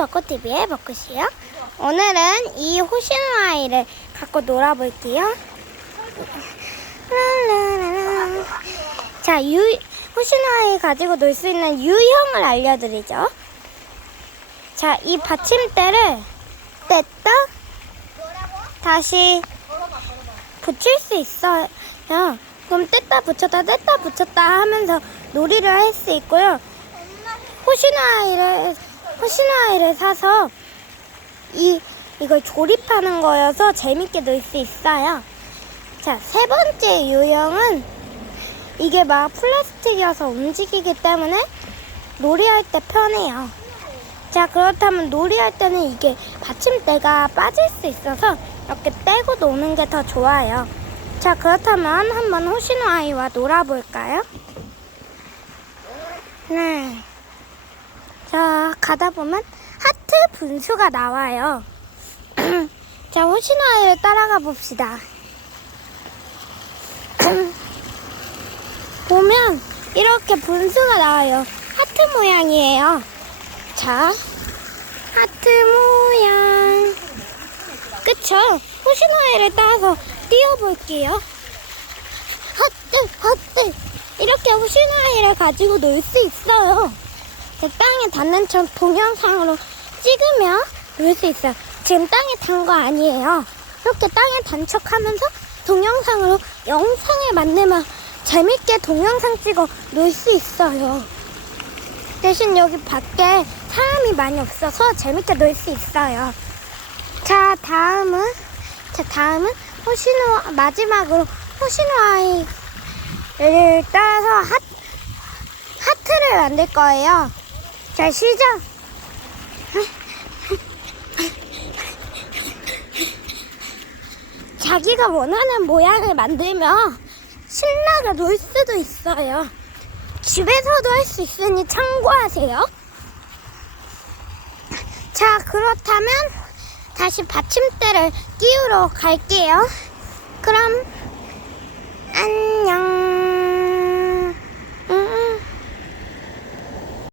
벚꽃TV의 벚꽃이요. 오늘은 이 호시노아이를 갖고 놀아볼게요. 자, 유, 호시노아이 가지고 놀 수 있는 유형을 알려드리죠. 자, 이 받침대를 뗐다 다시 붙일 수 있어요. 그럼 뗐다 붙였다 뗐다 붙였다 하면서 놀이를 할 수 있고요. 호시노아이를 호시노아이를 사서 이 이걸 조립하는 거여서 재밌게 놀 수 있어요. 자, 세 번째 유형은 이게 막 플라스틱이어서 움직이기 때문에 놀이할 때 편해요. 자, 그렇다면 놀이할 때는 이게 받침대가 빠질 수 있어서 이렇게 떼고 노는 게 더 좋아요. 자, 그렇다면 한번 호시노 아이와 놀아볼까요? 네. 자, 가다 보면 하트 분수가 나와요. 자, 호시노 아이를 따라가 봅시다. 보면 이렇게 분수가 나와요. 하트 모양이에요. 자, 하트 모양. 그쵸? 호시노아이를 따라서 띄워볼게요. 헛뜨, 헛뜨. 이렇게 호시노아이를 가지고 놀 수 있어요. 제 땅에 닿는 척 동영상으로 찍으면 놀수 있어요. 지금 땅에 닿은 거 아니에요. 이렇게 땅에 닿은 척 하면서 동영상으로 영상을 만들면 재밌게 동영상 찍어 놀 수 있어요. 대신 여기 밖에 사람이 많이 없어서 재밌게 놀 수 있어요. 자, 다음은 자, 다음은 호시노 마지막으로 호시노 아이를 따라서 하, 하트를 만들 거예요. 자, 시작. 자기가 원하는 모양을 만들면 신나게 놀 수도 있어요. 집에서도 할 수 있으니 참고하세요. 자, 그렇다면 다시 받침대를 끼우러 갈게요. 그럼 안녕.